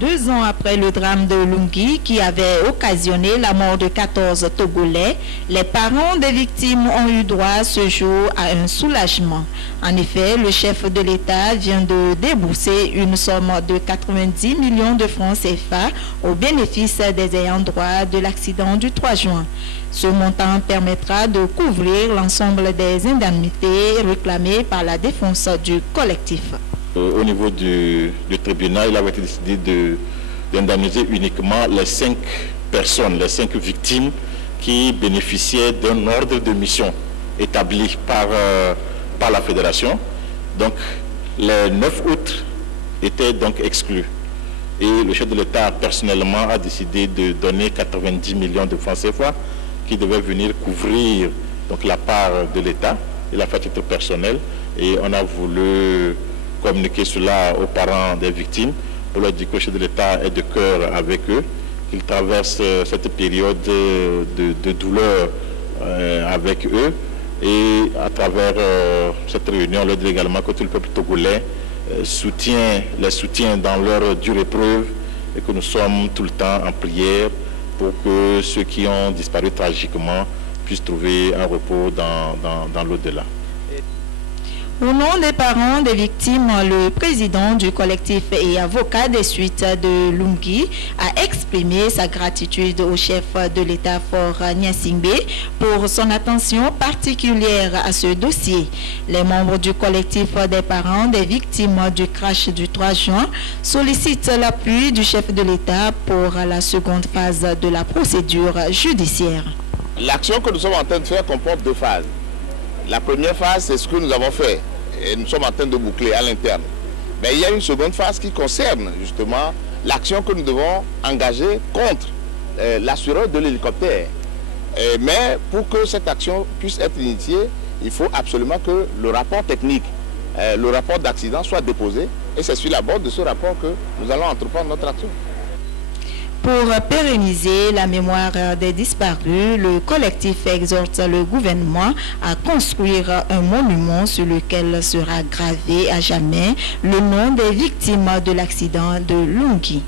2 ans après le drame de Lungui qui avait occasionné la mort de 14 Togolais, les parents des victimes ont eu droit ce jour à un soulagement. En effet, le chef de l'État vient de débourser une somme de 90 millions de francs CFA au bénéfice des ayants droit de l'accident du 3 juin. Ce montant permettra de couvrir l'ensemble des indemnités réclamées par la défense du collectif. Au niveau du tribunal, il avait été décidé d'indemniser uniquement les 5 personnes, les 5 victimes qui bénéficiaient d'un ordre de mission établi par la fédération. Donc les 9 autres étaient donc exclus. Et le chef de l'État personnellement a décidé de donner 90 millions de francs CFA qui devaient venir couvrir donc, la part de l'État. Il a fait à titre personnel et on a voulu communiquer cela aux parents des victimes pour leur dire que le chef de l'État est de cœur avec eux, qu'il traverse cette période de douleur avec eux et à travers cette réunion, on leur dit également que tout le peuple togolais les soutient dans leur dure épreuve et que nous sommes tout le temps en prière pour que ceux qui ont disparu tragiquement puissent trouver un repos dans l'au-delà. Au nom des parents des victimes, le président du collectif et avocat des suites de Lungui a exprimé sa gratitude au chef de l'État Faure Gnassingbé pour son attention particulière à ce dossier. Les membres du collectif des parents des victimes du crash du 3 juin sollicitent l'appui du chef de l'État pour la seconde phase de la procédure judiciaire. L'action que nous sommes en train de faire comporte 2 phases. La première phase, c'est ce que nous avons fait et nous sommes en train de boucler à l'interne. Mais il y a une seconde phase qui concerne justement l'action que nous devons engager contre l'assureur de l'hélicoptère. Mais pour que cette action puisse être initiée, il faut absolument que le rapport technique, le rapport d'accident soit déposé et c'est sur la base de ce rapport que nous allons entreprendre notre action. Pour pérenniser la mémoire des disparus, le collectif exhorte le gouvernement à construire un monument sur lequel sera gravé à jamais le nom des victimes de l'accident de Lungui.